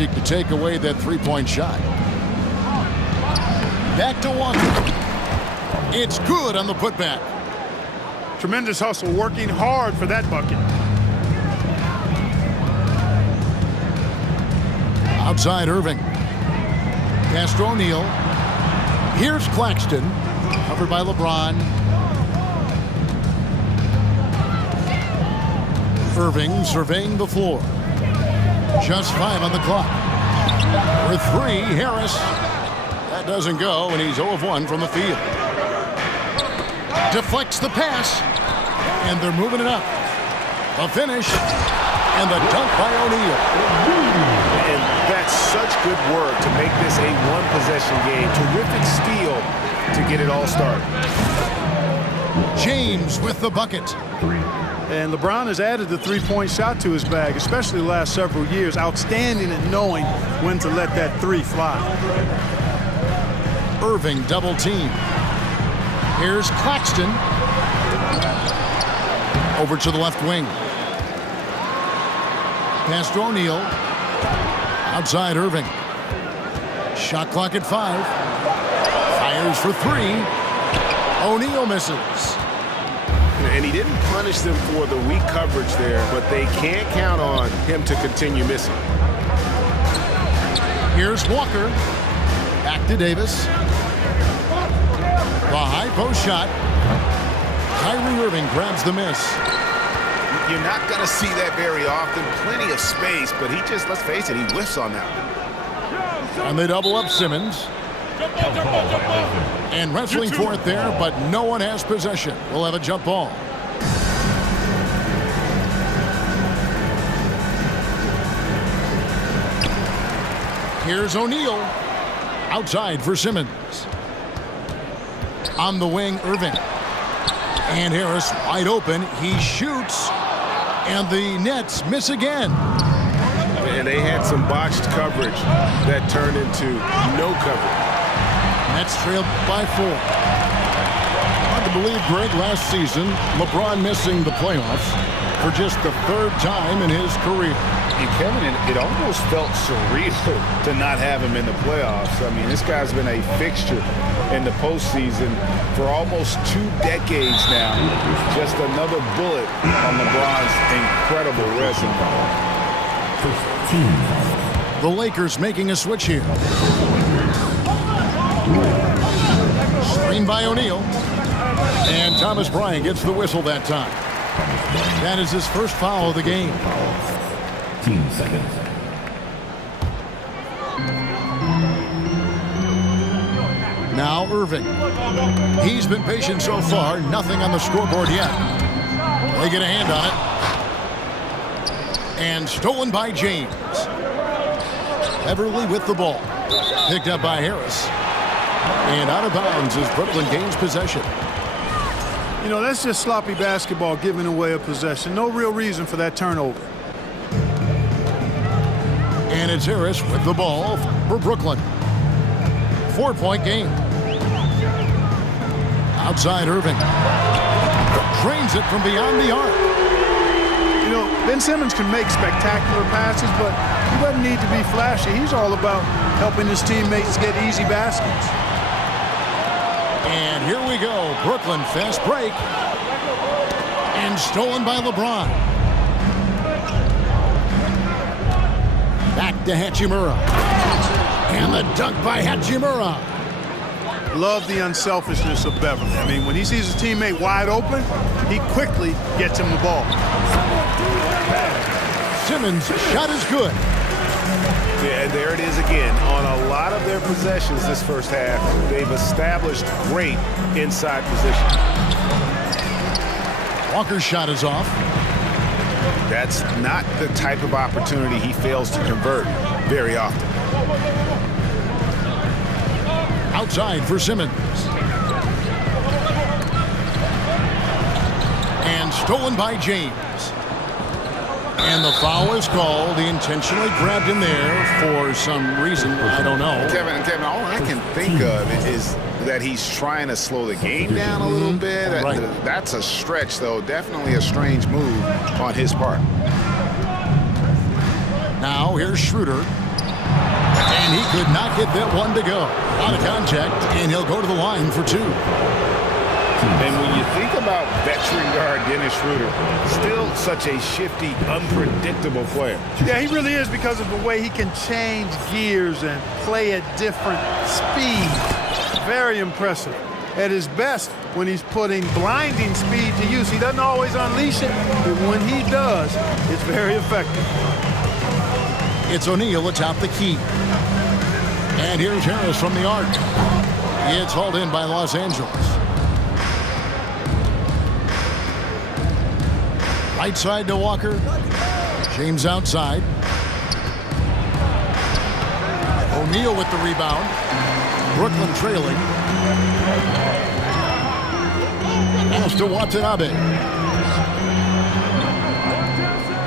magic to take away that three-point shot. Back to Walker. It's good on the putback. Tremendous hustle, working hard for that bucket. Outside Irving. Pass to O'Neal. Here's Claxton. Covered by LeBron. Irving surveying the floor. Just 5 on the clock. For 3, Harris. That doesn't go, and he's 0 of 1 from the field. Deflects the pass, and they're moving it up. The finish, and the dunk by O'Neal. And that's such good work to make this a one-possession game. Terrific steal to get it all started. James with the bucket. And LeBron has added the three-point shot to his bag, especially the last several years. Outstanding at knowing when to let that three fly. Irving double team. Here's Claxton. Over to the left wing. Pass to O'Neal. Outside Irving. Shot clock at 5. Fires for 3. O'Neal misses. And he didn't punish them for the weak coverage there, but they can't count on him to continue missing. Here's Walker. Back to Davis. The high post shot. Kyrie Irving grabs the miss. You're not going to see that very often. Plenty of space, but he just, let's face it, he whiffs on that one. And they double up Simmons. And wrestling for it there, but no one has possession. We'll have a jump ball. Here's O'Neal. Outside for Simmons. On the wing, Irving. And Harris wide open. He shoots. And the Nets miss again. And they had some botched coverage that turned into no coverage. Nets trailed by 4. Hard to believe, Greg, last season, LeBron missing the playoffs for just the 3rd time in his career. And Kevin, it almost felt surreal to not have him in the playoffs. I mean, this guy's been a fixture in the postseason for almost 2 decades now. Just another bullet on LeBron's incredible resume. The Lakers making a switch here. Screen by O'Neal. And Thomas Bryant gets the whistle that time. That is his first foul of the game. 15 seconds. Now Irving. He's been patient so far. Nothing on the scoreboard yet. They get a hand on it. And stolen by James. Everly with the ball. Picked up by Harris. And out of bounds as Brooklyn gains possession. You know, that's just sloppy basketball, giving away a possession. No real reason for that turnover. And it's Harris with the ball for Brooklyn. 4-point game. Outside Irving. Drains it from beyond the arc. You know, Ben Simmons can make spectacular passes, but he doesn't need to be flashy. He's all about helping his teammates get easy baskets. And here we go. Brooklyn fast break. And stolen by LeBron. Back to Hachimura. And the dunk by Hachimura. Love the unselfishness of Beverly. I mean, when he sees his teammate wide open, he quickly gets him the ball. Simmons' shot is good. Yeah, there it is again. On a lot of their possessions this first half, they've established great inside position. Walker's shot is off. That's not the type of opportunity he fails to convert very often. Outside for Simmons. And stolen by James. And the foul is called. He intentionally grabbed him there for some reason. I don't know. Kevin, all I can think of is that he's trying to slow the game down a little bit. Right. That's a stretch, though. Definitely a strange move on his part. Now here's Schroeder. And he could not get that one to go. Out of contact, and he'll go to the line for 2. And when you think about veteran guard Dennis Schroeder, still such a shifty, unpredictable player. Yeah, he really is because of the way he can change gears and play at different speeds. Very impressive. At his best, when he's putting blinding speed to use, he doesn't always unleash it, but when he does, it's very effective. It's O'Neal atop the key. And here's Harris from the arc. It's hauled in by Los Angeles. Right side to Walker. James outside. O'Neal with the rebound. Brooklyn trailing. Pass to Watanabe.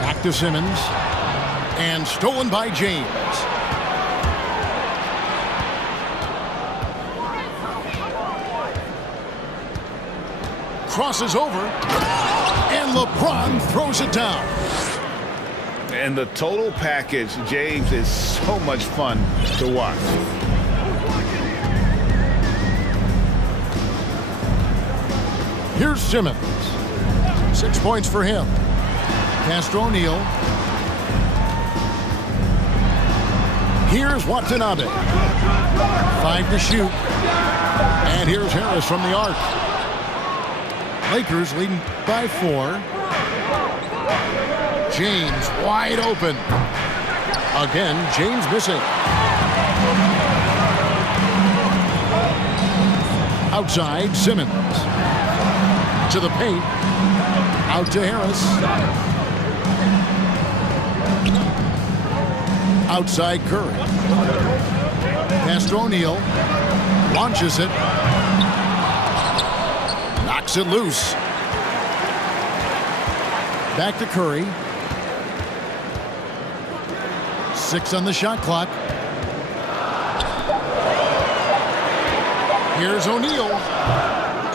Back to Simmons. And stolen by James. Crosses over. And LeBron throws it down. And the total package, James, is so much fun to watch. Here's Simmons. 6 points for him. Pass to O'Neal. Here's Watanabe. 5 to shoot. And here's Harris from the arc. Lakers leading by 4. James wide open. Again, James missing. Outside, Simmons. To the paint. Out to Harris. Outside Curry. Pass to O'Neal. Launches it. Knocks it loose. Back to Curry. 6 on the shot clock. Here's O'Neal.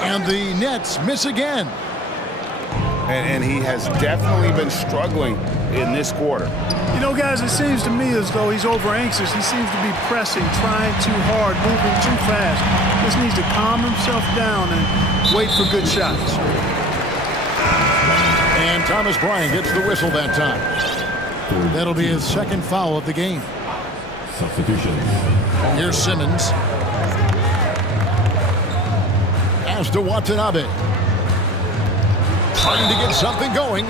And the Nets miss again. And he has definitely been struggling in this quarter. You know, guys, it seems to me as though he's over-anxious. He seems to be pressing, trying too hard, moving too fast. Just needs to calm himself down and wait for good shots. And Thomas Bryant gets the whistle that time. That'll be his second foul of the game. Substitution. Here's Simmons. Pass to Watanabe. Trying to get something going.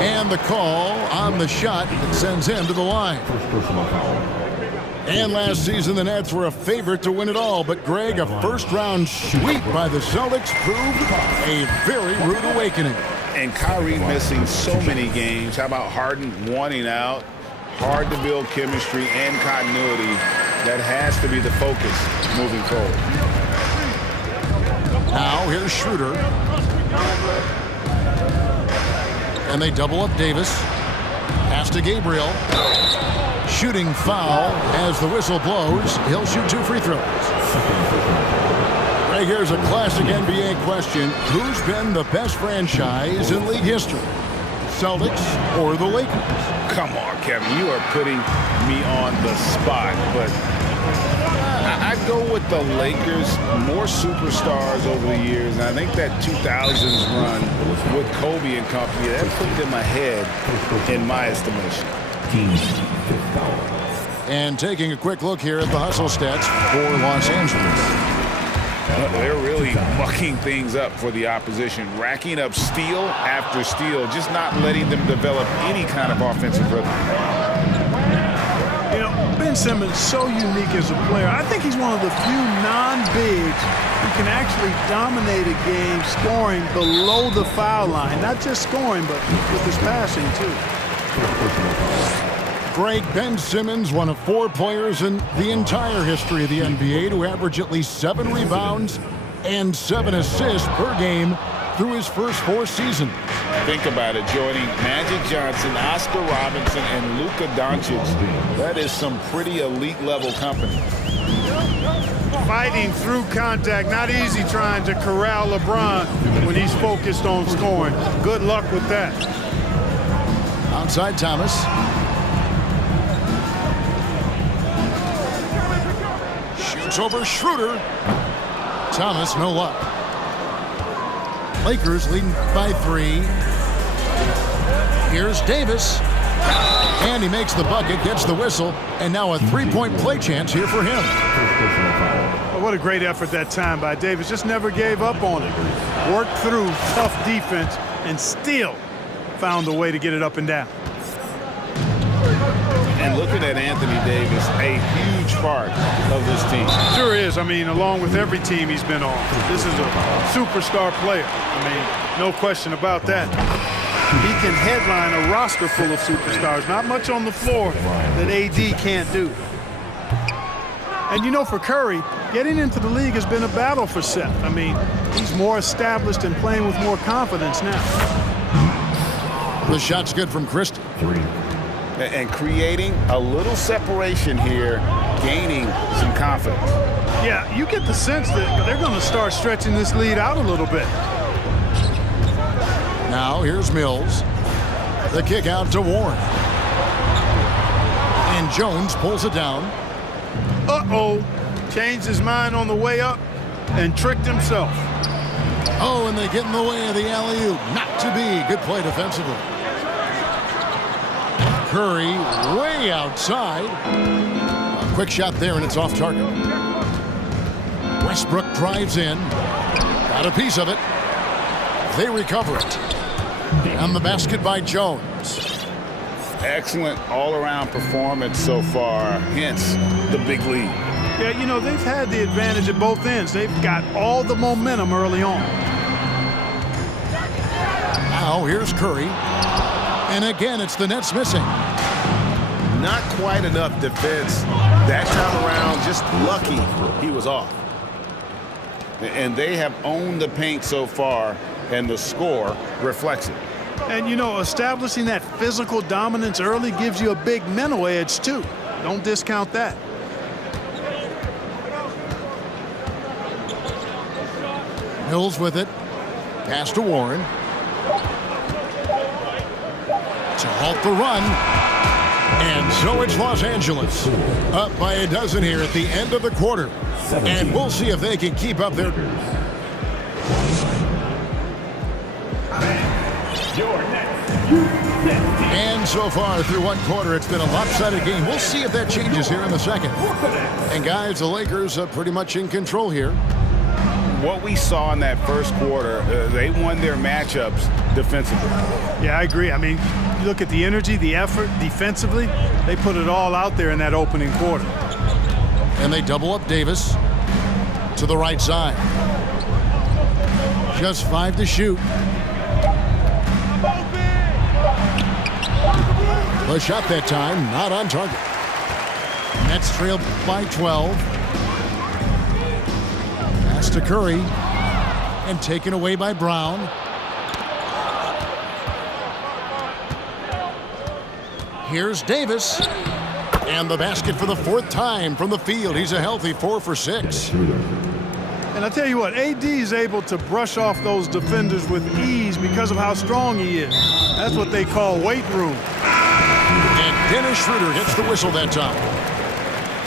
And the call on the shot that sends him to the line. First personal foul. And last season, the Nets were a favorite to win it all. But, Greg, a first-round sweep by the Celtics proved a very rude awakening. And Kyrie missing so many games. How about Harden wanting out? Hard to build chemistry and continuity. That has to be the focus moving forward. Now, here's Schroeder. And they double up Davis. Pass to Gabriel. Shooting foul as the whistle blows. He'll shoot 2 free throws. Right, here's a classic NBA question. Who's been the best franchise in league history? Celtics or the Lakers? Come on, Kevin. You are putting me on the spot. But I'd go with the Lakers. More superstars over the years. And I think that 2000s run with Kobe and company, that put them ahead in my estimation. And taking a quick look here at the hustle stats for Los Angeles. They're really mucking things up for the opposition, racking up steal after steal, just not letting them develop any kind of offensive rhythm. You know, Ben Simmons, so unique as a player. I think he's one of the few non-bigs who can actually dominate a game scoring below the foul line. Not just scoring, but with his passing, too. Greg, Ben Simmons, one of 4 players in the entire history of the NBA to average at least 7 rebounds and 7 assists per game through his first 4 seasons. Think about it, joining Magic Johnson, Oscar Robinson, and Luka Doncic. That is some pretty elite level company. Fighting through contact, not easy trying to corral LeBron when he's focused on scoring. Good luck with that. Outside Thomas. Fires over Schroeder. Thomas, no luck. Lakers leading by 3. Here's Davis. And he makes the bucket, gets the whistle, and now a 3-point play chance here for him. Oh, what a great effort that time by Davis. Just never gave up on it. Worked through tough defense and still found a way to get it up and down. And looking at Anthony Davis, a huge part of this team. Sure is. I mean, along with every team he's been on. This is a superstar player. I mean, no question about that. He can headline a roster full of superstars. Not much on the floor that AD can't do. And, you know, for Curry, getting into the league has been a battle for Seth. I mean, he's more established and playing with more confidence now. The shot's good from Christie. 3. And creating a little separation here, gaining some confidence. Yeah, you get the sense that they're going to start stretching this lead out a little bit. Now here's Mills. The kick out to Warren. And Jones pulls it down. Uh-oh. Changed his mind on the way up and tricked himself. Oh, and they get in the way of the alley-oop. Not to be. Good play defensively. Curry way outside. A quick shot there, and it's off target. Westbrook drives in. Got a piece of it. They recover it. And the basket by Jones. Excellent all-around performance so far, hence the big lead. Yeah, you know, they've had the advantage at both ends. They've got all the momentum early on. Now here's Curry. And again, it's the Nets missing. Not quite enough defense that time around. Just lucky he was off. And they have owned the paint so far, and the score reflects it. And, you know, establishing that physical dominance early gives you a big mental edge, too. Don't discount that. Mills with it. Pass to Warren. To halt the run. And so it's Los Angeles. Up by a dozen here at the end of the quarter. And we'll see if they can keep up their... And so far through one quarter, it's been a lopsided game. We'll see if that changes here in the second. And guys, the Lakers are pretty much in control here. What we saw in that first quarter, they won their matchups defensively. Yeah, I agree. I mean, you look at the energy, the effort defensively, they put it all out there in that opening quarter. And they double up Davis to the right side. Just 5 to shoot. The shot that time, not on target. Nets trailed by 12. Pass to Curry. And taken away by Brown. Here's Davis. And the basket for the 4th time from the field. He's a healthy 4 for 6. And I tell you what, AD is able to brush off those defenders with ease because of how strong he is. That's what they call weight room. And Dennis Schroeder hits the whistle that time.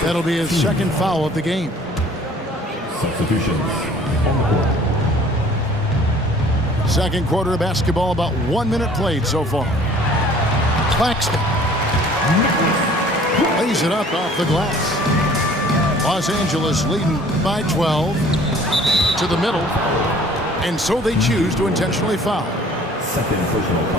That'll be his 2nd foul of the game. Substitutions on the court. Second quarter of basketball, about 1 minute played so far. Claxton lays it up off the glass. Los Angeles leading by 12 to the middle. And so they choose to intentionally foul.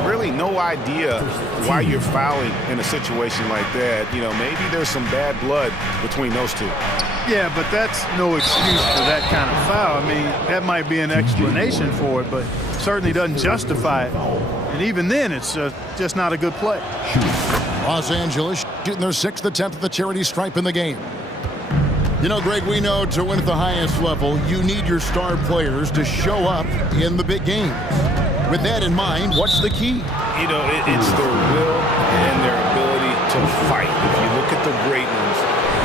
Really no idea why you're fouling in a situation like that. You know, maybe there's some bad blood between those two. Yeah, but that's no excuse for that kind of foul. I mean, that might be an explanation for it, but certainly doesn't justify it. And even then, it's just not a good play. Los Angeles shooting their 6th attempt at the charity stripe in the game. You know, Greg, we know to win at the highest level, you need your star players to show up in the big games. With that in mind, what's the key? You know, it's their will and their ability to fight. If you look at the great ones,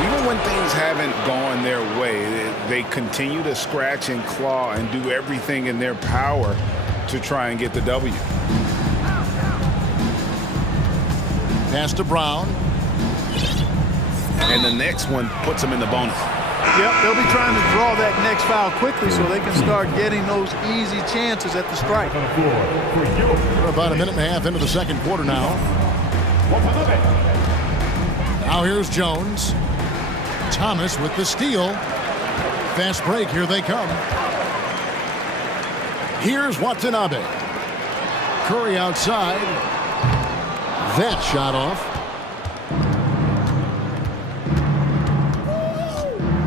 even when things haven't gone their way, they continue to scratch and claw and do everything in their power to try and get the W. Pass to Brown. And the next one puts them in the bonus. Yep, they'll be trying to draw that next foul quickly so they can start getting those easy chances at the strike. We're about a minute and a half into the second quarter now. Now here's Jones. Thomas with the steal. Fast break, here they come. Here's Watanabe. Curry outside. That shot off.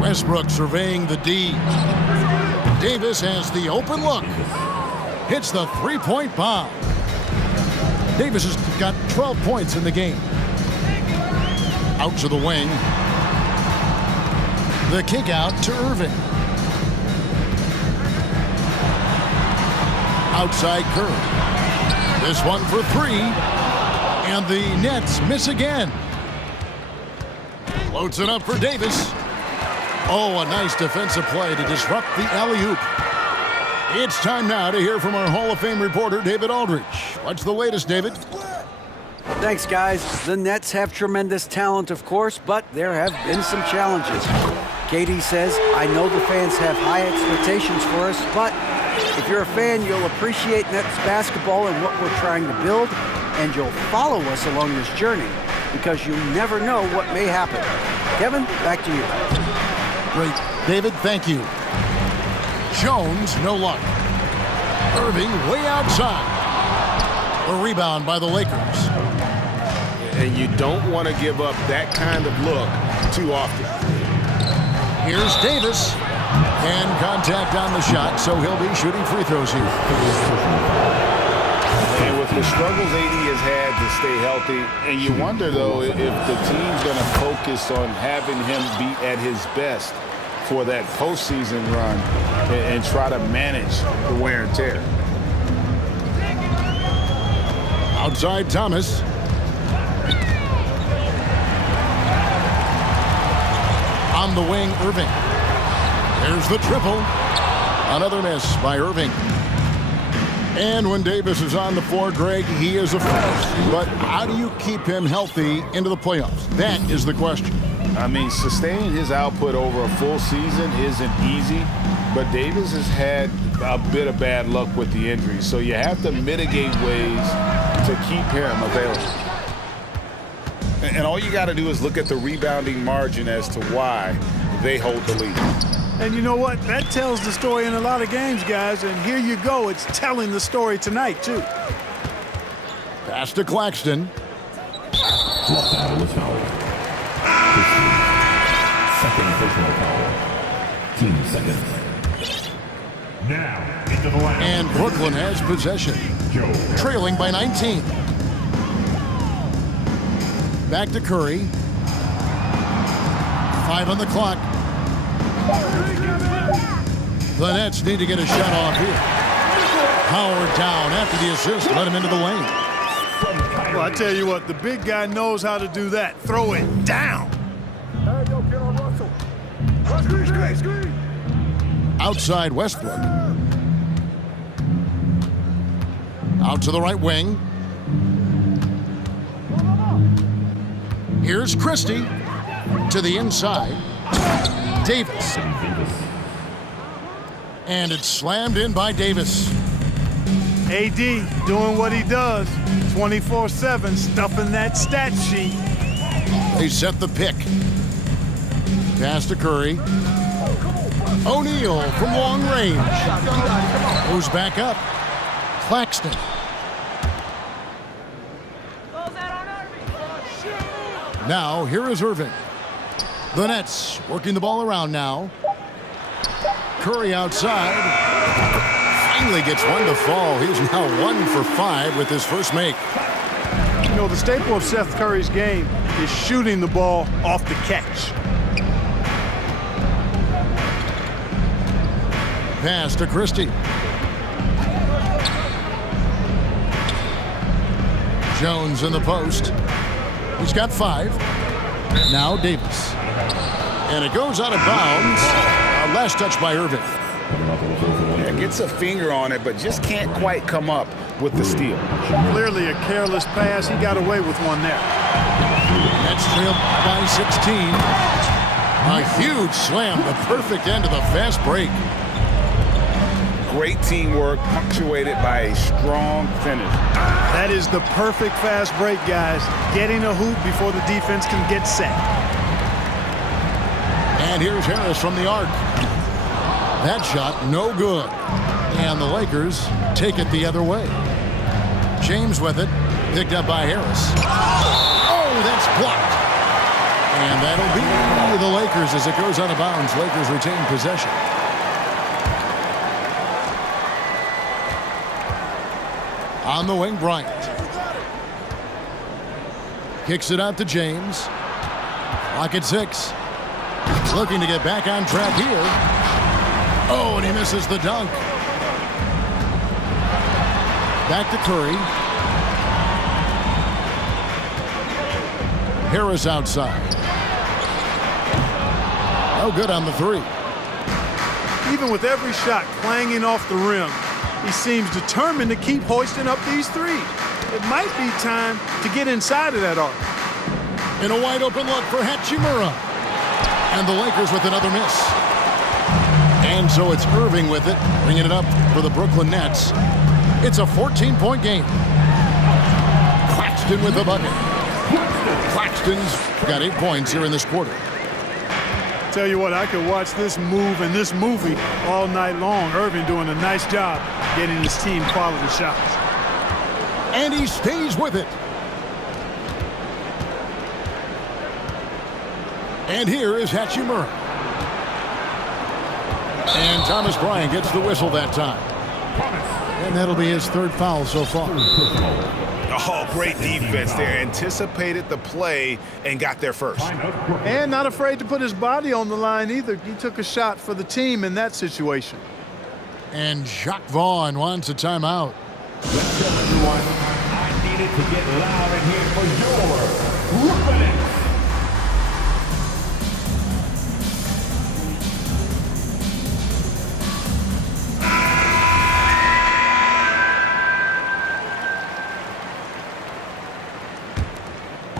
Westbrook surveying the D. Davis has the open look. Hits the three-point bomb. Davis has got 12 points in the game. Out to the wing. The kick out to Irving. Outside Curry. This one for three. And the Nets miss again. Floats it up for Davis. Oh, a nice defensive play to disrupt the alley-oop. It's time now to hear from our Hall of Fame reporter, David Aldridge. What's the latest, David? Thanks, guys. The Nets have tremendous talent, of course, but there have been some challenges. Katie says, I know the fans have high expectations for us, but if you're a fan, you'll appreciate Nets basketball and what we're trying to build, and you'll follow us along this journey because you never know what may happen. Kevin, back to you. Great. David, thank you. Jones, no luck. Irving way outside. A rebound by the Lakers. And you don't want to give up that kind of look too often. Here's Davis. And contact on the shot, so he'll be shooting free throws here. And with the struggles AD has had to stay healthy, and you wonder, though, if the team's going to focus on having him be at his best for that postseason run and try to manage the wear and tear. Outside Thomas. On the wing, Irving. There's the triple. Another miss by Irving. And when Davis is on the floor, Greg, he is a force. But how do you keep him healthy into the playoffs? That is the question. I mean, sustaining his output over a full season isn't easy, but Davis has had a bit of bad luck with the injuries, so you have to mitigate ways to keep him available. And all you got to do is look at the rebounding margin as to why they hold the lead. And you know what? That tells the story in a lot of games, guys, and here you go. It's telling the story tonight, too. Pass to Claxton. Second personal foul. team seconds. Now into the line. And Brooklyn has possession. Trailing by 19. Back to Curry. 5 on the clock. The Nets need to get a shot off here. Howard down after the assist. Let him into the lane. Well, I tell you what, the big guy knows how to do that. Throw it down. Outside Westbrook. Out to the right wing. Here's Christie to the inside. Davis. And it's slammed in by Davis. AD doing what he does. 24/7, stuffing that stat sheet. They set the pick. Pass to Curry. O'Neal from long range. Goes back up. Claxton. Now, here is Irving. The Nets working the ball around now. Curry outside. Finally gets one to fall. He's now 1 for 5 with his first make. You know, the staple of Seth Curry's game is shooting the ball off the catch. Pass to Christie. Jones in the post. He's got 5. Now Davis. And it goes out of bounds. Last touch by Irving. Yeah, gets a finger on it, but just can't quite come up with the steal. Clearly a careless pass. He got away with one there. Nets trail by 16. A huge slam, the perfect end of the fast break. Great teamwork punctuated by a strong finish. That is the perfect fast break, guys. Getting a hoop before the defense can get set. And here's Harris from the arc. That shot, no good. And the Lakers take it the other way. James with it, picked up by Harris. Oh, that's blocked. And that'll be the Lakers as it goes out of bounds. Lakers retain possession. On the wing, Bryant. Kicks it out to James. Clock at 6. Looking to get back on track here. Oh, and he misses the dunk. Back to Curry. Harris outside. No good on the 3. Even with every shot clanging off the rim, he seems determined to keep hoisting up these threes. It might be time to get inside of that arc. And a wide open look for Hachimura. And the Lakers with another miss. And so it's Irving with it, bringing it up for the Brooklyn Nets. It's a 14-point game. Claxton with the bucket. Claxton's got 8 points here in this quarter. Tell you what, I could watch this move and this movie all night long. Irving doing a nice job getting his team quality shots. And he stays with it. And here is Hachimura. And Thomas Bryant gets the whistle that time. And that'll be his 3rd foul so far. Oh, great defense there. Anticipated the play and got there first. And not afraid to put his body on the line either. He took a shot for the team in that situation. And Jacques Vaughn wants a timeout. Let's go, everyone. I needed to get loud in here for your Brooklyn Nets.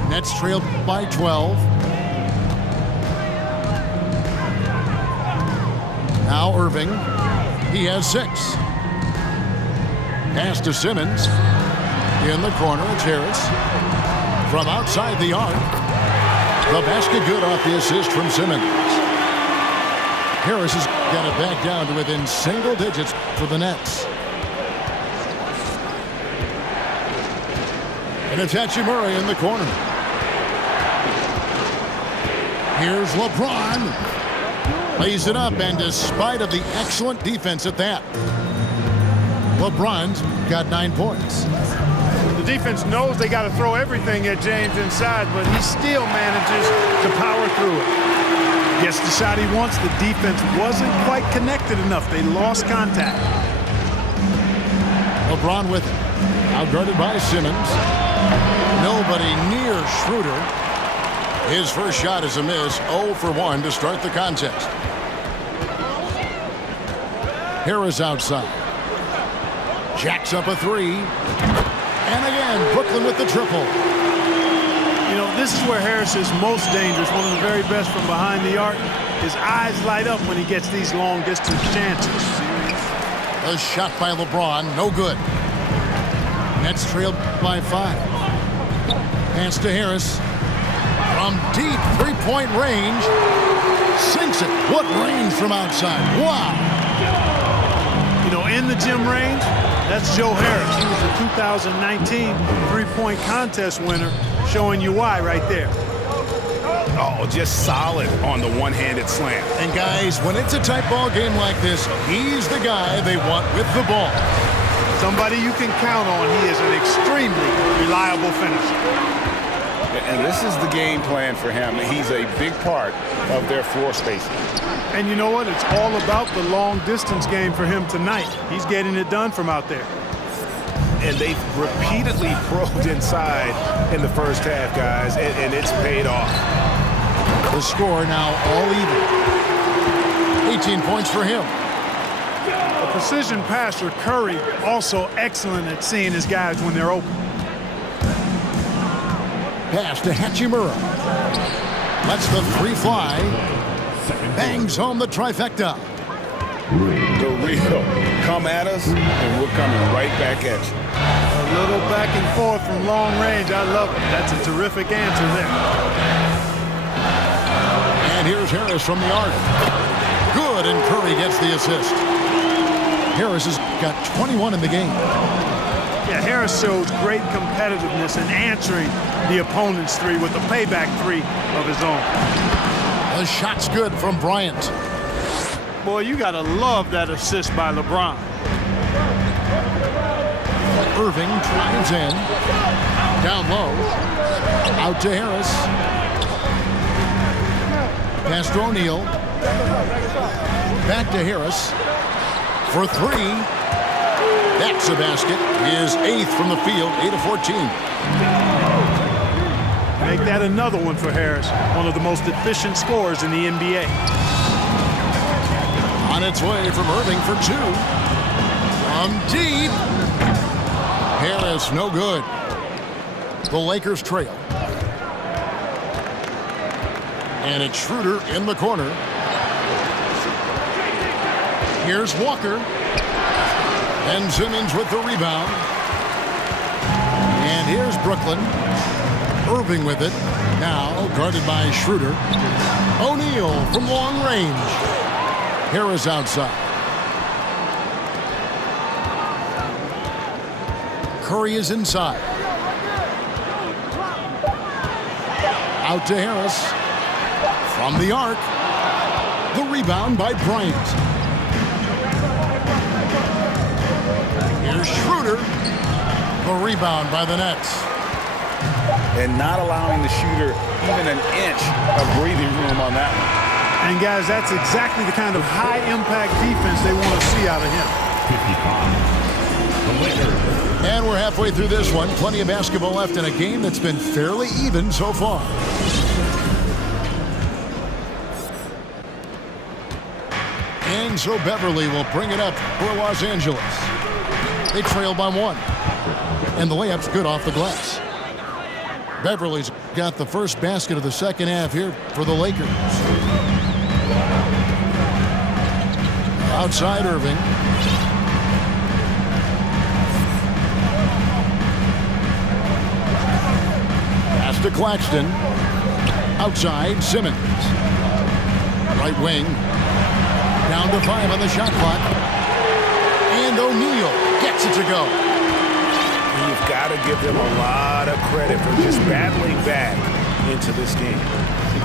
Nets trailed by 12. Now Irving. He has 6. Pass to Simmons. In the corner, it's Harris. From outside the arc. The basket good off the assist from Simmons. Harris has got it back down to within single digits for the Nets. And it's Hachimura in the corner. Here's LeBron. Lays it up, and despite of the excellent defense at that, LeBron's got 9 points. The defense knows they got to throw everything at James inside, but he still manages to power through it. Gets the shot he wants. The defense wasn't quite connected enough. They lost contact. LeBron with it. Outguarded by Simmons. Nobody near Schroeder. His first shot is a miss. 0 for 1 to start the contest. Harris outside. Jacks up a 3. And again, Brooklyn with the triple. You know, this is where Harris is most dangerous. One of the very best from behind the arc. His eyes light up when he gets these long-distance chances. A shot by LeBron. No good. Nets trailed by 5. Pass to Harris. From deep three-point range. Sinks it. What range from outside. Wow. You know, in the gym range, that's Joe Harris. He was the 2019 three-point contest winner, showing you why right there. Oh, just solid on the one-handed slam. And guys, when it's a tight ball game like this, he's the guy they want with the ball. Somebody you can count on. He is an extremely reliable finisher. And this is the game plan for him. He's a big part of their floor spacing. And you know what? It's all about the long-distance game for him tonight. He's getting it done from out there. And they've repeatedly probed inside in the first half, guys, and it's paid off. The score now all even. 18 points for him. A precision passer, Curry, also excellent at seeing his guys when they're open. Pass to Hachimura. Lets the 3 fly. Bangs home the trifecta. The real. Come at us, and we're coming right back at you. A little back and forth from long range. I love it. That's a terrific answer there. And here's Harris from the arc. Good, and Curry gets the assist. Harris has got 21 in the game. Yeah, Harris shows great competitiveness in answering the opponent's three with a payback three of his own. The shot's good from Bryant. Boy, you got to love that assist by LeBron. Irving drives in. Down low. Out to Harris. Pass to O'Neal. Back to Harris. For three. That's a basket. His 8th from the field. 8 of 14. Make that another one for Harris. One of the most efficient scorers in the NBA. On its way from Irving for 2. From deep. Harris, no good. The Lakers trail. And it's Schroeder in the corner. Here's Walker. Ben Simmons with the rebound. And here's Brooklyn. Irving with it. Now guarded by Schroeder. O'Neal from long range. Harris outside. Curry is inside. Out to Harris. From the arc. The rebound by Bryant. Here's Schroeder. The rebound by the Nets. And not allowing the shooter even an inch of breathing room on that one. And guys, that's exactly the kind of high-impact defense they want to see out of him. 55. The Lakers. And we're halfway through this one. Plenty of basketball left in a game that's been fairly even so far. And so Beverly will bring it up for Los Angeles. They trail by 1. And the layup's good off the glass. Beverly's got the first basket of the second half here for the Lakers. Outside Irving. Pass to Claxton. Outside Simmons. Right wing. Down to 5 on the shot clock. And O'Neal gets it to go. You've got to give them a lot of credit for just battling back into this game.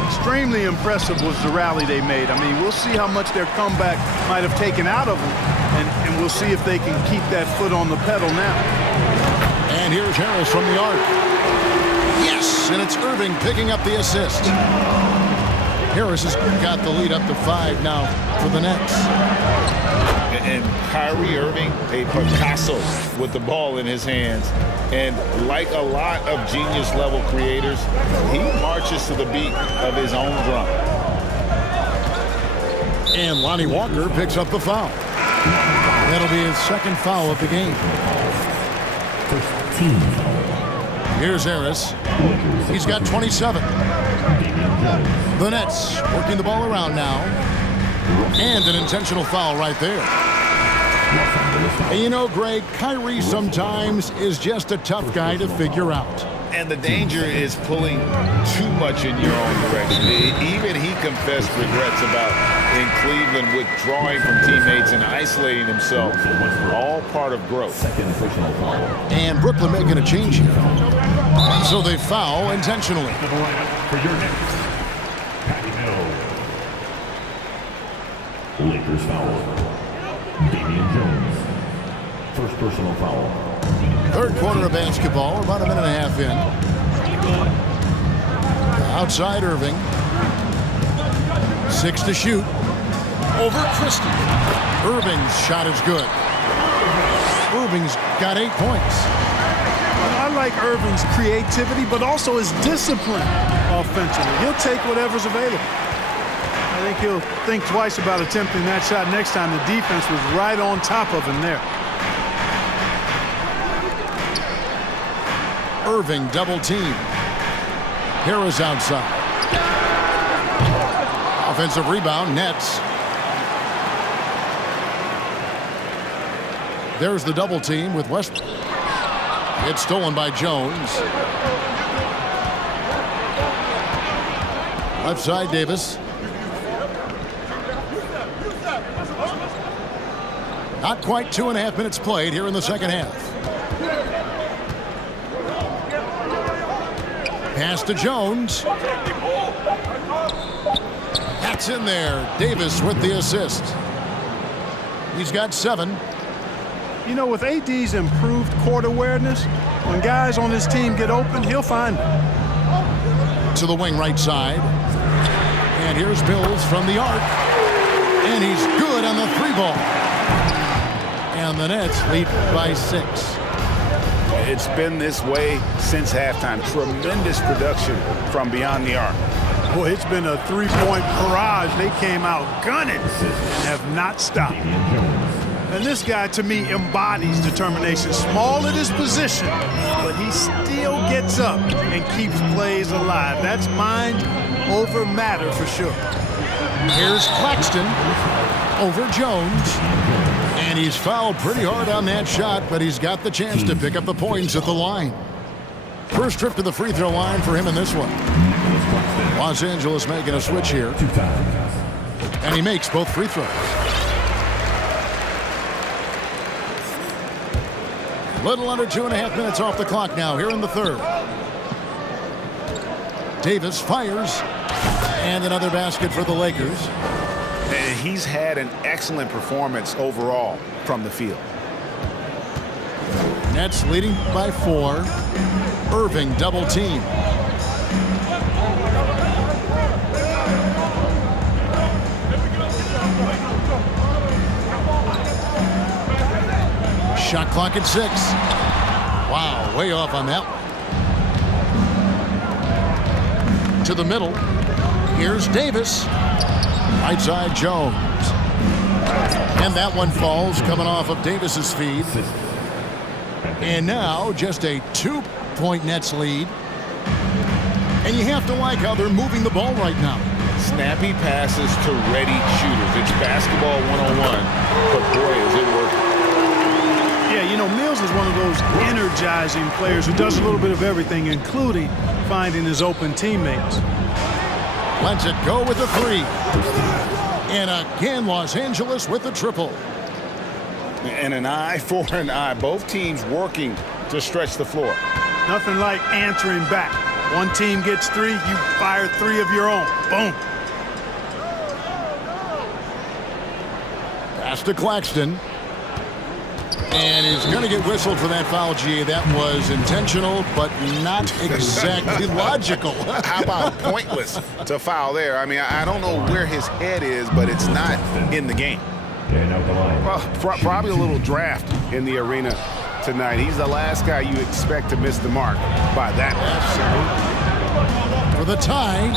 Extremely impressive was the rally they made. I mean, we'll see how much their comeback might have taken out of them, and we'll see if they can keep that foot on the pedal now. And here's Harris from the arc. Yes, and it's Irving picking up the assist. Harris has got the lead up to 5 now for the Nets. And Kyrie Irving, a Picasso with the ball in his hands. And like a lot of genius-level creators, he marches to the beat of his own drum. And Lonnie Walker picks up the foul. That'll be his second foul of the game. Here's Harris. He's got 27. The Nets working the ball around now. And an intentional foul right there. And you know, Greg, Kyrie sometimes is just a tough guy to figure out. And the danger is pulling too much in your own direction. Even he confessed regrets about in Cleveland withdrawing from teammates and isolating himself. All part of growth. And Brooklyn making a change here. So they foul intentionally. For your next, Patty Mills. Lakers foul. Damian Jones. First personal foul. Third quarter of basketball, about a minute and a half in. Outside Irving. 6 to shoot. Over Christie. Irving's shot is good. Irving's got 8 points. I like Irving's creativity, but also his discipline offensively. He'll take whatever's available. I think he'll think twice about attempting that shot next time. The defense was right on top of him there. Irving double team. Harris outside. Offensive rebound, Nets. There's the double team with Westbrook. It's stolen by Jones. Left side, Davis. Not quite 2.5 minutes played here in the second half. Pass to Jones. That's in there. Davis with the assist. He's got 7. You know, with AD's improved court awareness, when guys on his team get open, he'll find them. To the wing right side. And here's Mills from the arc. And he's good on the 3-ball. And the Nets lead by 6. It's been this way since halftime. Tremendous production from beyond the arc. Boy, it's been a 3-point barrage. They came out gunning and have not stopped. And this guy, to me, embodies determination. Small at his position, but he still gets up and keeps plays alive. That's mind over matter for sure. Here's Claxton over Jones. And he's fouled pretty hard on that shot, but he's got the chance to pick up the points at the line. First trip to the free throw line for him in this one. Los Angeles making a switch here. And he makes both free throws. Little under 2.5 minutes off the clock now here in the third. Davis fires. And another basket for the Lakers. And he's had an excellent performance overall from the field. Nets leading by 4. Irving double team. Shot clock at 6. Wow, way off on that one. To the middle. Here's Davis. Right side, Jones. And that one falls coming off of Davis's feed. And now just a 2-point Nets lead. And you have to like how they're moving the ball right now. Snappy passes to ready shooters. It's basketball 101, but boy, is it working. Yeah, you know, Mills is one of those energizing players who does a little bit of everything, including finding his open teammates. Lets it go with the 3. And again, Los Angeles with the triple. And an eye for an eye. Both teams working to stretch the floor. Nothing like answering back. One team gets 3, you fire 3 of your own. Boom. Pass to Claxton. And he's going to get whistled for that foul, G. That was intentional, but not exactly logical. How about pointless to foul there? I mean, I don't know where his head is, but it's not in the game. Well, probably a little draft in the arena tonight. He's the last guy you expect to miss the mark by that much. For the tie.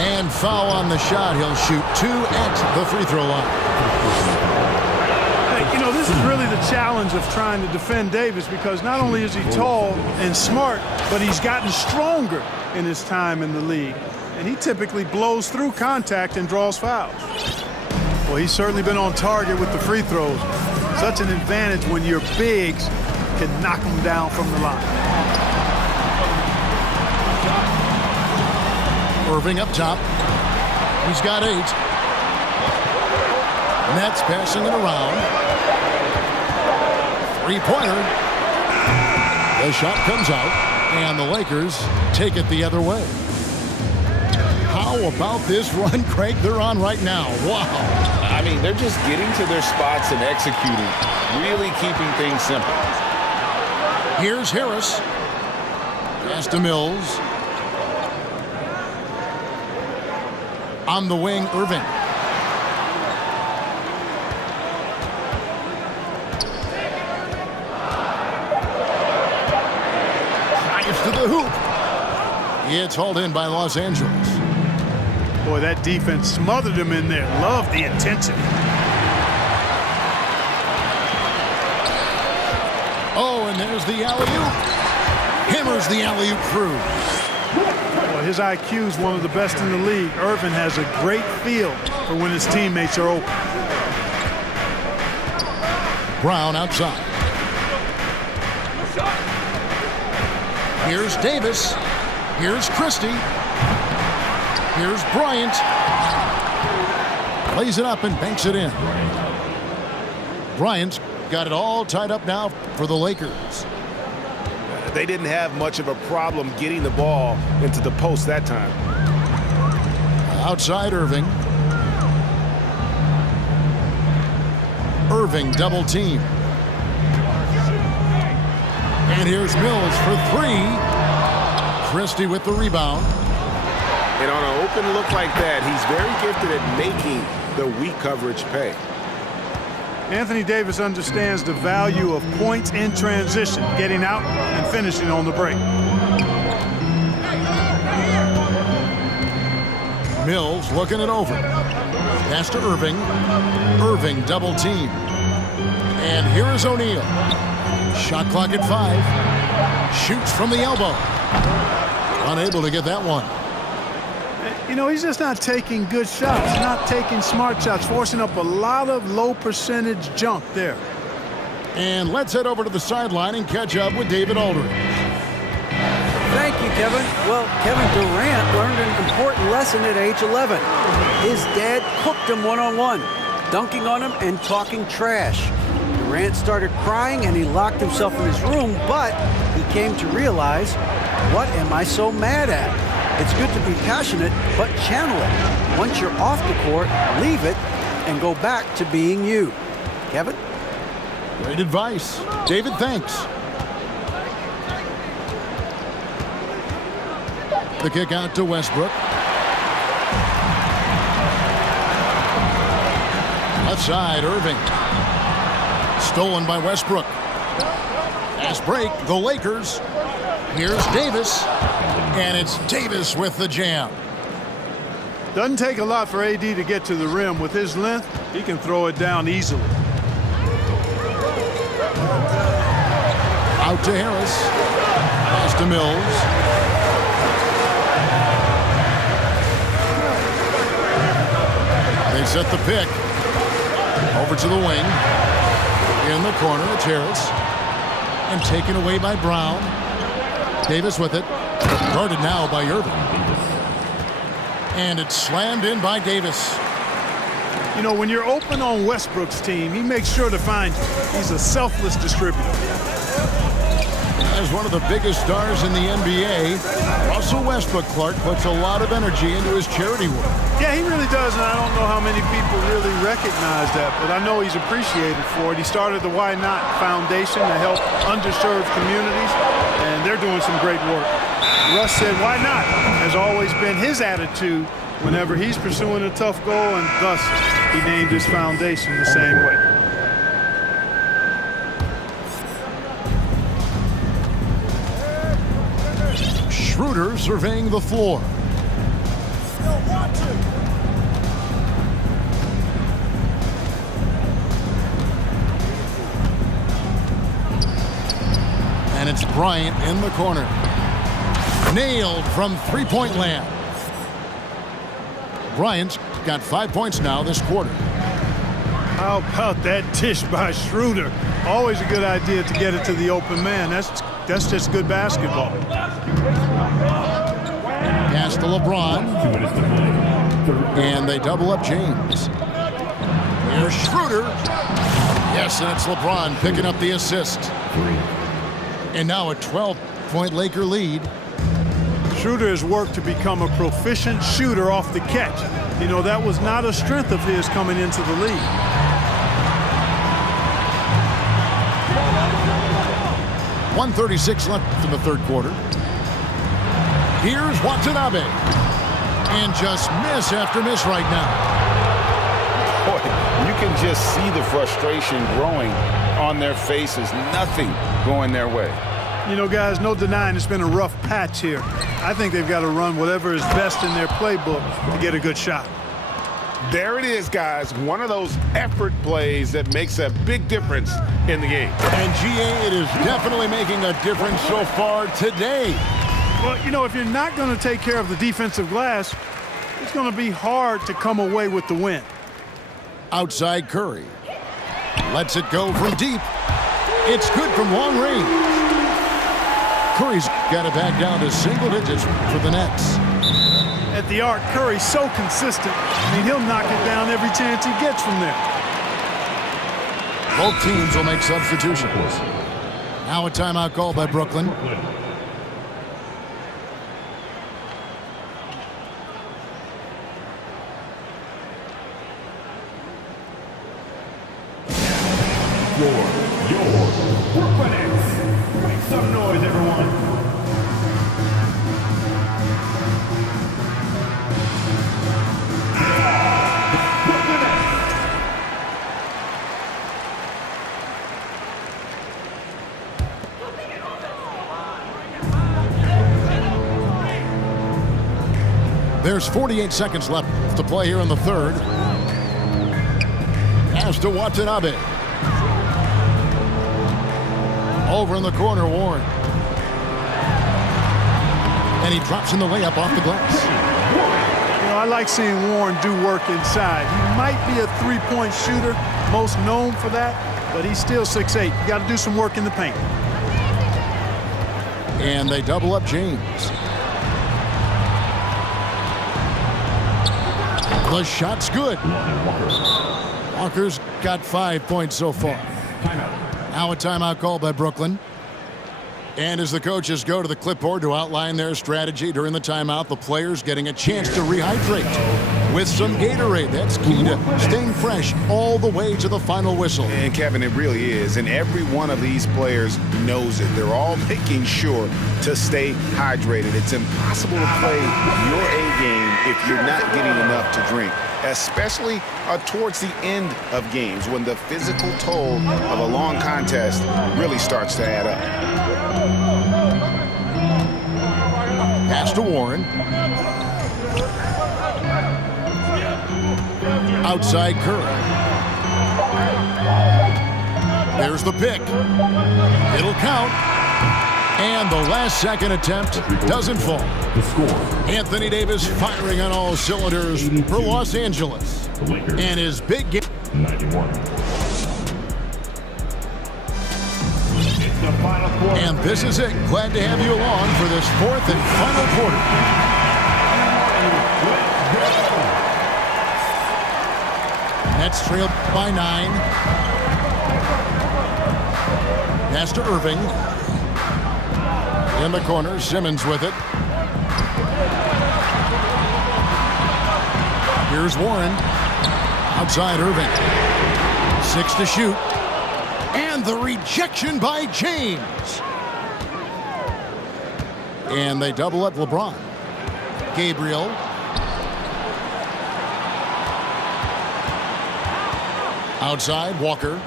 And foul on the shot. He'll shoot 2 at the free throw line. You know, this is really the challenge of trying to defend Davis, because not only is he tall and smart, but he's gotten stronger in his time in the league. And he typically blows through contact and draws fouls. Well, he's certainly been on target with the free throws. Such an advantage when your bigs can knock them down from the line. Irving up top. He's got 8. Nets passing it around. 3-pointer. The shot comes out, and the Lakers take it the other way. How about this run, Craig, they're on right now? Wow. I mean, they're just getting to their spots and executing, really keeping things simple. Here's Harris. Pass to Mills. On the wing, Irving. To the hoop. It's hauled in by Los Angeles. Boy, that defense smothered him in there. Love the intensity. Oh, and there's the alley-oop. Hammers the alley-oop through. Well, His IQ is one of the best in the league. Irvin has a great feel for when his teammates are open. Brown outside. Here's Davis. Here's Christie. Here's Bryant. Lays it up and banks it in. Bryant's got it all tied up now for the Lakers. They didn't have much of a problem getting the ball into the post that time. Outside Irving. Irving double team. And here's Mills for three. Christie with the rebound. And on an open look like that, he's very gifted at making the weak coverage pay. Anthony Davis understands the value of points in transition, getting out and finishing on the break. Mills looking it over. Pass to Irving. Irving double team. And here is O'Neal. Shot clock at 5. Shoots from the elbow. Unable to get that one. You know, he's just not taking good shots, not taking smart shots, forcing up a lot of low percentage junk there. And let's head over to the sideline and catch up with David Aldridge. Thank you, Kevin. Well, Kevin Durant learned an important lesson at age 11. His dad cooked him one-on-one, dunking on him and talking trash. Durant started crying and he locked himself in his room, but he came to realize, what am I so mad at? It's good to be passionate, but channel it. Once you're off the court, leave it and go back to being you. Kevin? Great advice. David, thanks. The kick out to Westbrook. Left side, Irving. Stolen by Westbrook. Fast break, the Lakers. Here's Davis. And it's Davis with the jam. Doesn't take a lot for AD to get to the rim. With his length, he can throw it down easily. Out to Harris. Pass to Mills. They set the pick. Over to the wing. In the corner, it's Harris. And taken away by Brown. Davis with it. Guarded now by Irving. And it's slammed in by Davis. You know, when you're open on Westbrook's team, he makes sure to find you. He's a selfless distributor. As one of the biggest stars in the NBA, Russell Westbrook, Clark, puts a lot of energy into his charity work. Yeah, he really does, and I don't know how many people really recognize that, but I know he's appreciated for it. He started the Why Not Foundation to help underserved communities, and they're doing some great work. Russ said, why not? Has always been his attitude whenever he's pursuing a tough goal, and thus he named his foundation the same way. Schroeder surveying the floor. And it's Bryant in the corner. Nailed from three-point land. Bryant's got 5 points now this quarter. How about that dish by Schroeder? Always a good idea to get it to the open man. That's just good basketball. Pass to LeBron. And they double up James. Here's Schroeder. Yes, and it's LeBron picking up the assist. And now a 12-point Laker lead. Schroeder has worked to become a proficient shooter off the catch. You know, that was not a strength of his coming into the league. .136 left in the third quarter. Here's Watanabe. And just miss after miss right now. Boy, you can just see the frustration growing on their faces. Nothing going their way. You know, guys, no denying it's been a rough patch here. I think they've got to run whatever is best in their playbook to get a good shot. There it is, guys. One of those effort plays that makes a big difference in the game. And GA, it is definitely making a difference so far today. Well, you know, if you're not going to take care of the defensive glass, it's going to be hard to come away with the win. Outside Curry. Lets it go from deep. It's good from long range. Curry's got it back down to single digits for the Nets. At the arc, Curry's so consistent. I mean, he'll knock it down every chance he gets from there. Both teams will make substitutions. Now a timeout call by Brooklyn. Your Brooklyn Nets. Make some noise, everyone. There's 48 seconds left to play here in the third. As to Watanabe. Over in the corner, Warren. And he drops in the layup off the glass. You know, I like seeing Warren do work inside. He might be a three-point shooter, most known for that, but he's still 6'8". You got to do some work in the paint. And they double up James. The shot's good. Walker's got 5 points so far. Now a timeout call by Brooklyn. And as the coaches go to the clipboard to outline their strategy during the timeout, the players getting a chance to rehydrate with some Gatorade. That's key to staying fresh all the way to the final whistle. And Kevin, it really is. And every one of these players knows it. They're all making sure to stay hydrated. It's impossible to play your A game if you're not getting enough to drink, especially towards the end of games when the physical toll of a long contest really starts to add up. Pass to Warren. Outside Curry. There's the pick. It'll count. And the last second attempt doesn't fall. Anthony Davis firing on all cylinders for Los Angeles. And his big game. 91. And this is it. Glad to have you along for this fourth and final quarter. Nets trailed by 9. Pass to Irving. In the corner, Simmons with it. Here's Warren. Outside Irving. 6 to shoot. And the rejection by James. And they double up LeBron. Gabriel. Outside, Walker.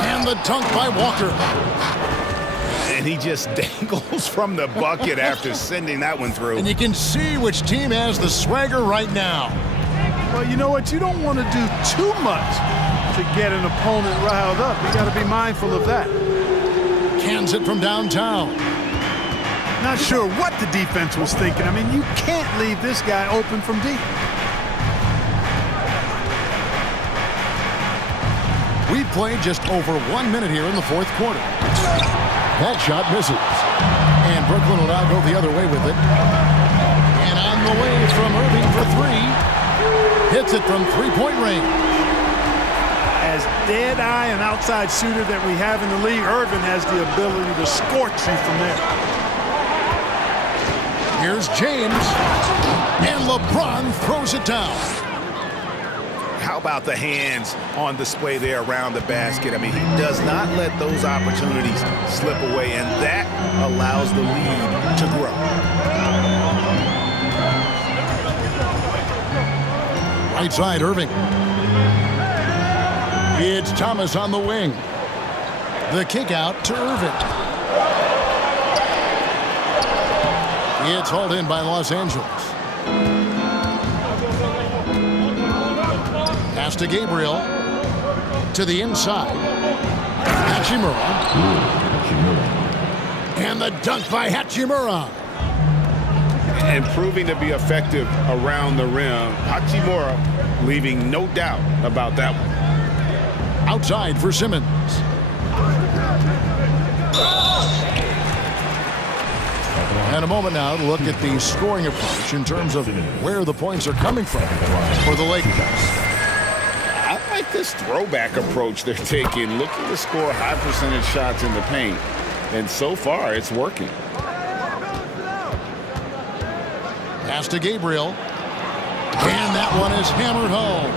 And the dunk by Walker. And he just dangles from the bucket after sending that one through. And you can see which team has the swagger right now. Well, you know what? You don't want to do too much to get an opponent riled up. You got to be mindful of that. Cans it from downtown. Not sure what the defense was thinking. I mean, you can't leave this guy open from deep. We've played just over 1 minute here in the fourth quarter. That shot misses. And Brooklyn will now go the other way with it. And on the way from Irving for 3. Hits it from three-point range. As dead-eye and outside shooter that we have in the league, Irving has the ability to scorch you from there. Here's James. And LeBron throws it down. How about the hands on display there around the basket? I mean, he does not let those opportunities slip away, and that allows the lead to grow. Right side, Irving. It's Thomas on the wing. The kick out to Irving. It's hauled in by Los Angeles. Pass to Gabriel. To the inside. Hachimura. And the dunk by Hachimura. and proving to be effective around the rim. Hachimura leaving no doubt about that one. Outside for Simmons. And a moment now to look at the scoring approach in terms of where the points are coming from for the Lakers. I like this throwback approach they're taking, looking to score high percentage shots in the paint. And so far, it's working. Pass to Gabriel. And that one is hammered home.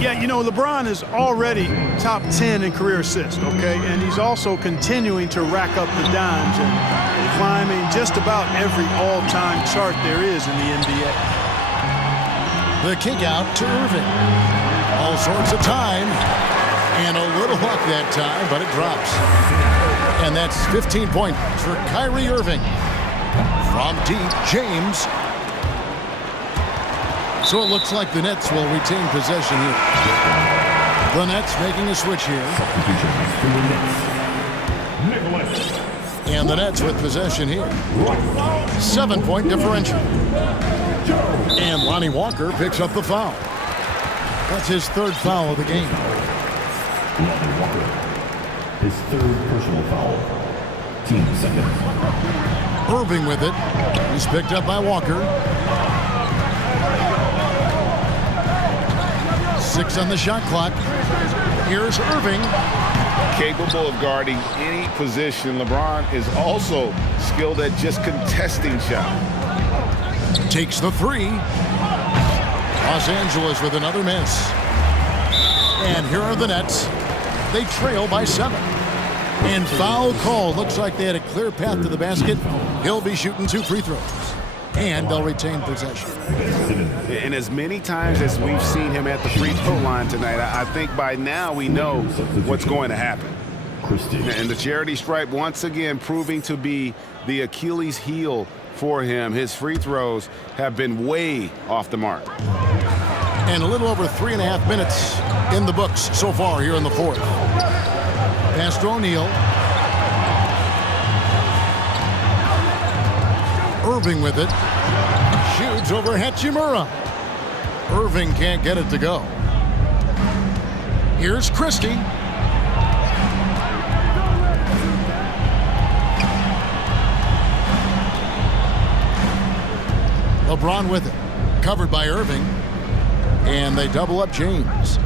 Yeah, you know, LeBron is already top 10 in career assists, okay? And he's also continuing to rack up the dimes and climbing just about every all-time chart there is in the NBA. The kick out to Irving. All sorts of time. And a little luck that time, but it drops. And that's 15 points for Kyrie Irving. From deep, James. So it looks like the Nets will retain possession here. The Nets making a switch here. And the Nets with possession here. 7-point differential. And Lonnie Walker picks up the foul. That's his third foul of the game. Lonnie Walker, his third personal foul. Team second. Irving with it. He's picked up by Walker. 6 on the shot clock. Here's Irving. Capable of guarding any position. LeBron is also skilled at just contesting shots. Takes the 3. Los Angeles with another miss. And here are the Nets. They trail by 7. And foul call. Looks like they had a clear path to the basket. He'll be shooting 2 free throws. And they'll retain possession. And as many times as we've seen him at the free throw line tonight, I think by now we know what's going to happen. And the charity stripe once again proving to be the Achilles heel for him. His free throws have been way off the mark. And a little over 3.5 minutes in the books so far here in the fourth. Pass to O'Neal. Irving with it. Shoots over Hachimura. Irving can't get it to go. Here's Christie. LeBron with it. Covered by Irving. And they double up James.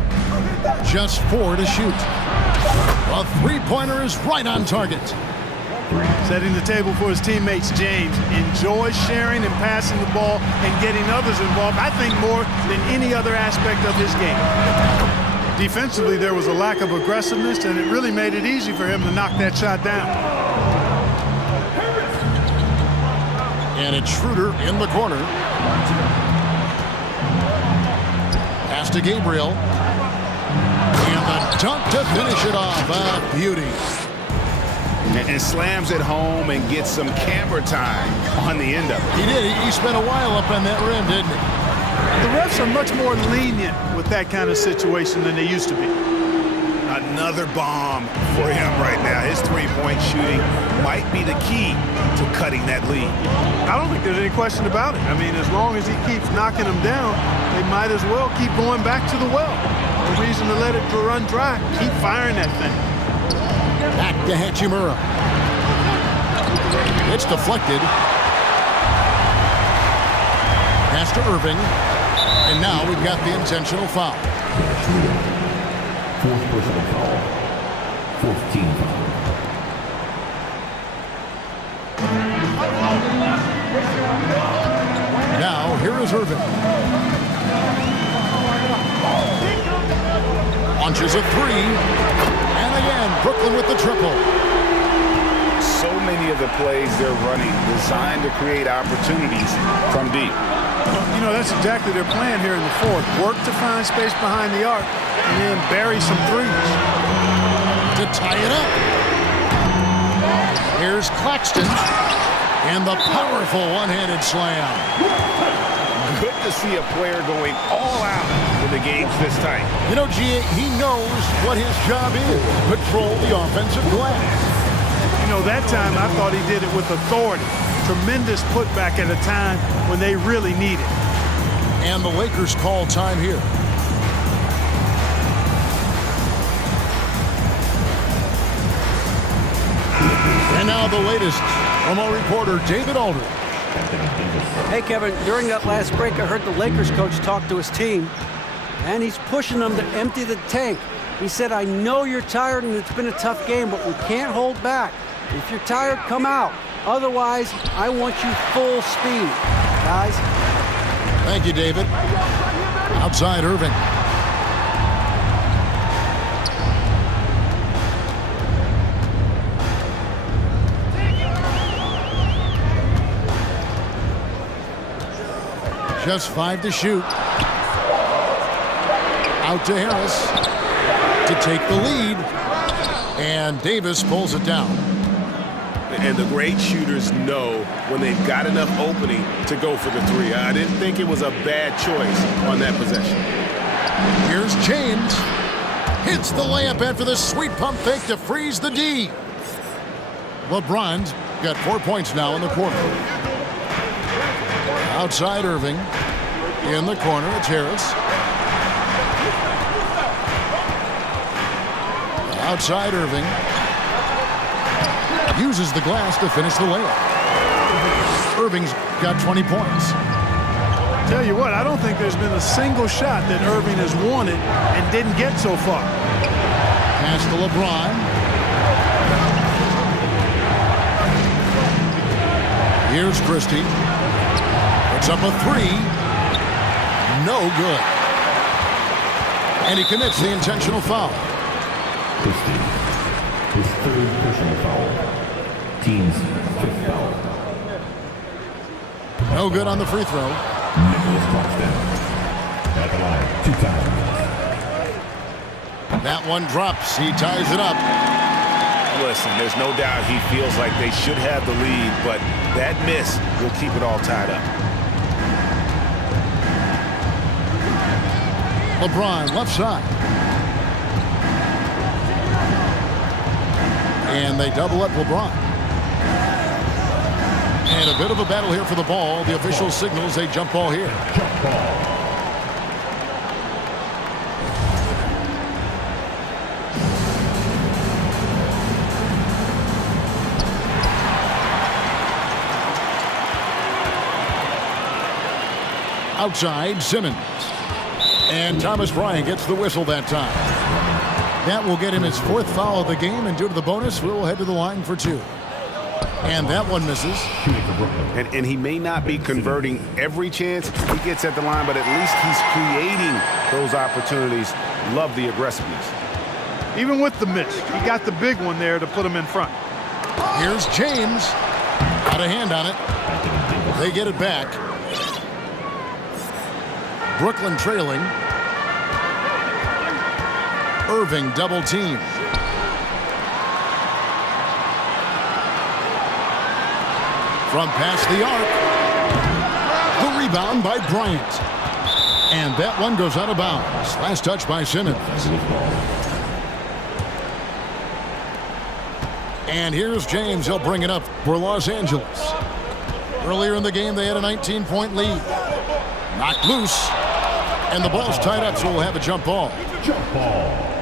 Just 4 to shoot. A three-pointer is right on target. Setting the table for his teammates, James enjoys sharing and passing the ball and getting others involved, I think, more than any other aspect of his game. Defensively, there was a lack of aggressiveness, and it really made it easy for him to knock that shot down. And it's Schroeder in the corner. Pass to Gabriel. And the dunk to finish it off. A beauty. And slams it home and gets some camera time on the end of it. He did. He spent a while up on that rim, didn't he? The refs are much more lenient with that kind of situation than they used to be. Another bomb for him right now. His three-point shooting might be the key to cutting that lead. I don't think there's any question about it. I mean, as long as he keeps knocking them down, they might as well keep going back to the well. No reason to let it run dry. Keep firing that thing. Back to Hachimura. It's deflected. Pass to Irving. And now we've got the intentional foul. Fourth personal foul. 4th team foul. Now, here is Irving. Launches a 3. And again, Brooklyn with the triple. So many of the plays they're running designed to create opportunities from deep. You know, that's exactly their plan here in the fourth. Work to find space behind the arc and then bury some threes. To tie it up. Here's Claxton. And the powerful one-handed slam. Good to see a player going all out when the game's this tight. You know, G.A., he knows what his job is. Patrol the offensive glass. You know, that time I thought he did it with authority. Tremendous putback at a time when they really need it. And the Lakers call time here. And now the latest from our reporter, David Aldridge. Hey, Kevin, during that last break, I heard the Lakers coach talk to his team, and he's pushing them to empty the tank. He said, I know you're tired and it's been a tough game, but we can't hold back. If you're tired, come out. Otherwise, I want you full speed, guys. Thank you, David. Outside Irving. Just 5 to shoot. Out to Harris to take the lead. And Davis pulls it down. And the great shooters know when they've got enough opening to go for the three. I didn't think it was a bad choice on that possession. Here's James. Hits the layup after the sweet pump fake to freeze the D. LeBron's got 4 points now in the quarter. Outside Irving. In the corner, it's Harris. Outside Irving. Uses the glass to finish the layup. Irving's got 20 points. Tell you what, I don't think there's been a single shot that Irving has wanted and didn't get so far. Pass to LeBron. Here's Christie. Puts up a three. No good. And he commits the intentional foul. Christie, his third personal foul. Team's 5th foul. No good on the free throw. Nicholas Claxton at the line 2 times. That one drops. He ties it up. Listen, there's no doubt he feels like they should have the lead, but that miss will keep it all tied up. LeBron left side. And they double up LeBron. And a bit of a battle here for the ball. The official signals a jump ball here. Jump ball. Outside, Simmons. And Thomas Bryant gets the whistle that time. That will get him his 4th foul of the game, and due to the bonus, we'll head to the line for 2. And that one misses. And he may not be converting every chance he gets at the line, but at least he's creating those opportunities. Love the aggressiveness. Even with the miss, he got the big one there to put him in front. Here's James. Got a hand on it. They get it back. Brooklyn trailing. Irving double team. From past the arc. The rebound by Bryant. And that one goes out of bounds. Last touch by Simmons. And here's James. He'll bring it up for Los Angeles. Earlier in the game, they had a 19-point lead. Knocked loose. And the ball's tied up, so we'll have a jump ball. Jump ball.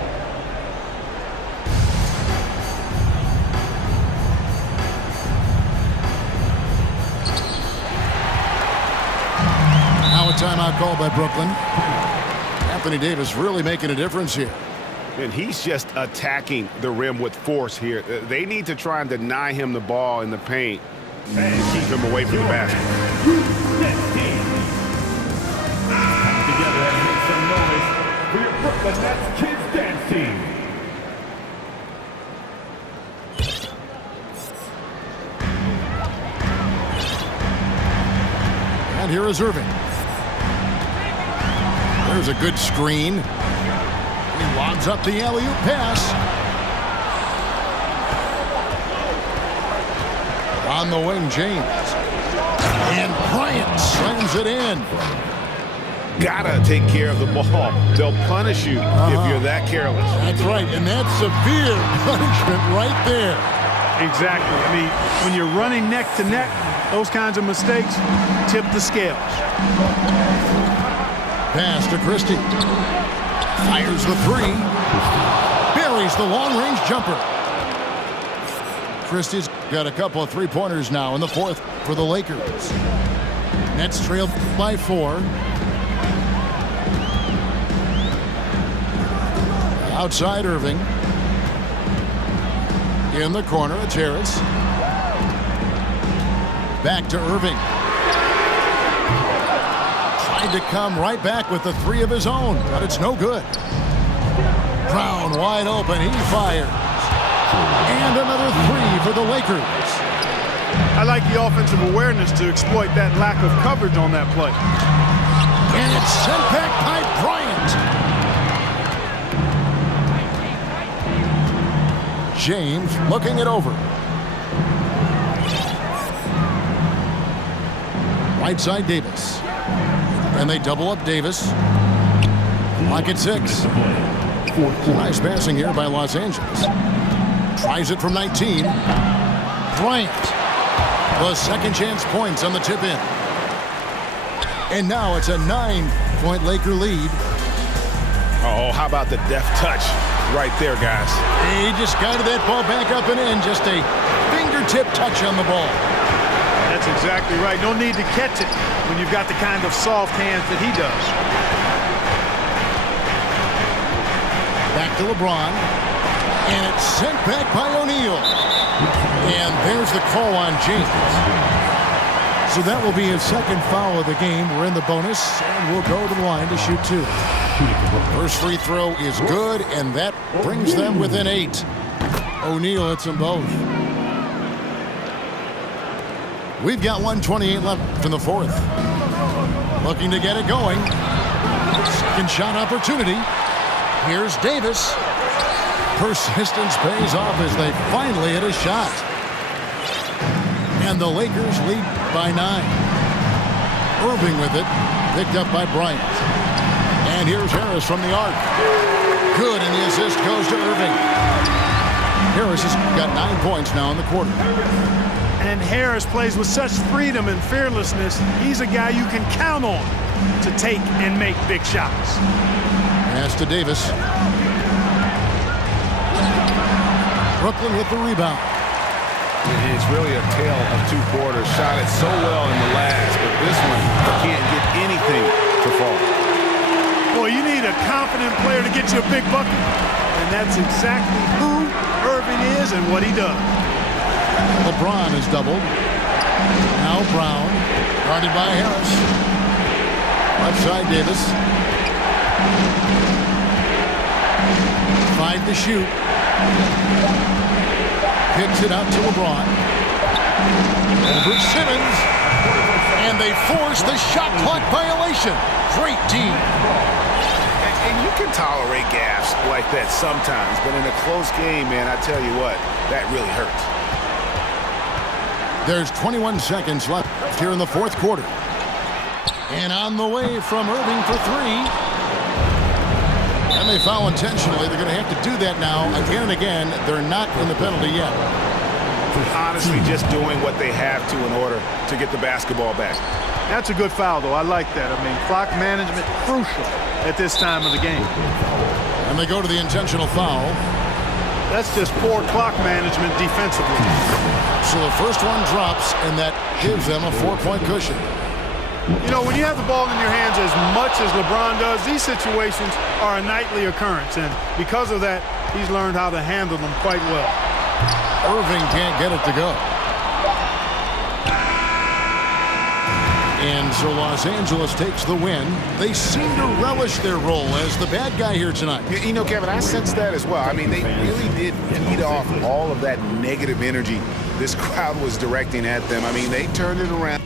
Now a timeout called by Brooklyn. Anthony Davis really making a difference here. And he's just attacking the rim with force here. They need to try and deny him the ball in the paint and keep him away from the basket. Together and make some noise for your Brooklyn Nets Kids Dance Team. And here is Irving. There's a good screen. He lobs up the alley-oop pass. On the wing, James. And Bryant slams it in. Gotta take care of the ball. They'll punish you if you're that careless. That's right, and that's severe punishment right there. Exactly. I mean, when you're running neck to neck, Those kinds of mistakes tip the scales. Pass to Christie. Fires the three. Buries the long-range jumper. Christie's got a couple of three-pointers now in the fourth for the Lakers. Nets trail by 4. Outside Irving. In the corner, it's Harris. Back to Irving. Tried to come right back with the three of his own, but it's no good. Brown wide open. He fires. And another three for the Lakers. I like the offensive awareness to exploit that lack of coverage on that play. And it's sent back by Bryant. James looking it over. Right side Davis. And they double up Davis. Clock at 6. Nice passing here by Los Angeles. Tries it from 19. Bryant. The second chance points on the tip in. And now it's a 9-point Laker lead. Oh, how about the deft touch right there, guys? He just guided that ball back up and in. Just a fingertip touch on the ball. That's exactly right. No need to catch it when you've got the kind of soft hands that he does. Back to LeBron. And it's sent back by O'Neal. And there's the call on James. So that will be his second foul of the game. We're in the bonus, and we'll go to the line to shoot 2. First free throw is good, and that brings them within 8. O'Neal hits them both. We've got 1:28 left in the fourth. Looking to get it going. Second shot opportunity. Here's Davis. Persistence pays off as they finally hit a shot. And the Lakers lead by 9. Irving with it. Picked up by Bryant. And here's Harris from the arc. Good, and the assist goes to Irving. Harris has got 9 points now in the quarter. And Harris plays with such freedom and fearlessness. He's a guy you can count on to take and make big shots. Pass to Davis. Brooklyn with the rebound. It's really a tale of 2 quarters. Shot it so well in the last, but this one can't get anything to fall. Boy, you need a confident player to get you a big bucket. And that's exactly who Irving is and what he does. LeBron is doubled. Now Brown. Guarded by Harris. Left side Davis. 5 to shoot. Kicks it out to LeBron. Over Simmons. And they force the shot clock violation. Great team. And you can tolerate gaffes like that sometimes, but in a close game, man, I tell you what, that really hurts. There's 21 seconds left here in the fourth quarter. And on the way from Irving for 3. And they foul intentionally. They're going to have to do that now again and again. They're not in the penalty yet. Honestly, just doing what they have to in order to get the basketball back. That's a good foul, though. I like that. I mean, clock management crucial at this time of the game. And they go to the intentional foul. That's just poor clock management defensively. So the first one drops, and that gives them a 4-point cushion. You know, when you have the ball in your hands as much as LeBron does, these situations are a nightly occurrence. And because of that, he's learned how to handle them quite well. Irving can't get it to go. And so Los Angeles takes the win. They seem to relish their role as the bad guy here tonight. You know, Kevin, I sense that as well. I mean, they really did feed off all of that negative energy this crowd was directing at them. I mean, they turned it around.